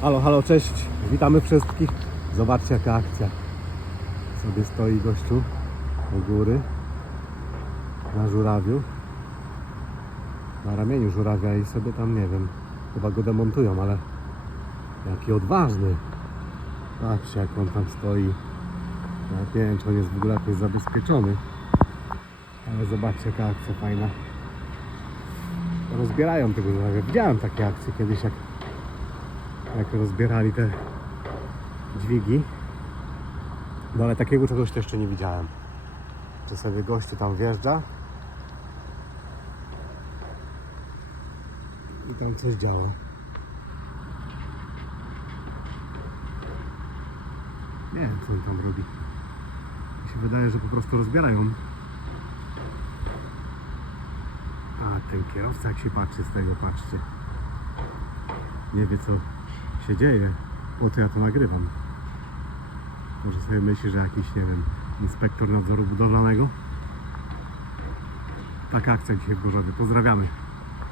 Halo, halo, cześć. Witamy wszystkich. Zobaczcie jaka akcja. Sobie stoi gościu u góry na żurawiu. Na ramieniu żurawia i sobie tam, nie wiem, chyba go demontują, ale jaki odważny. Patrzcie jak on tam stoi. Nawet nie wiem, czy on jest w ogóle jakoś zabezpieczony. Ale zobaczcie jaka akcja fajna. Rozbierają tego żurawia. Widziałem takie akcje kiedyś, jak jak rozbierali te dźwigi. No ale takiego czegoś jeszcze nie widziałem. Że sobie gościu tam wjeżdża i tam coś działa. Nie wiem co on tam robi. Mi się wydaje, że po prostu rozbierają. A ten kierowca jak się patrzy z tego, patrzcie. Nie wie co się dzieje, po co ja to nagrywam. Może sobie myśli, że jakiś, nie wiem, inspektor nadzoru budowlanego. Taka akcja dzisiaj w Gorzowie. Pozdrawiamy.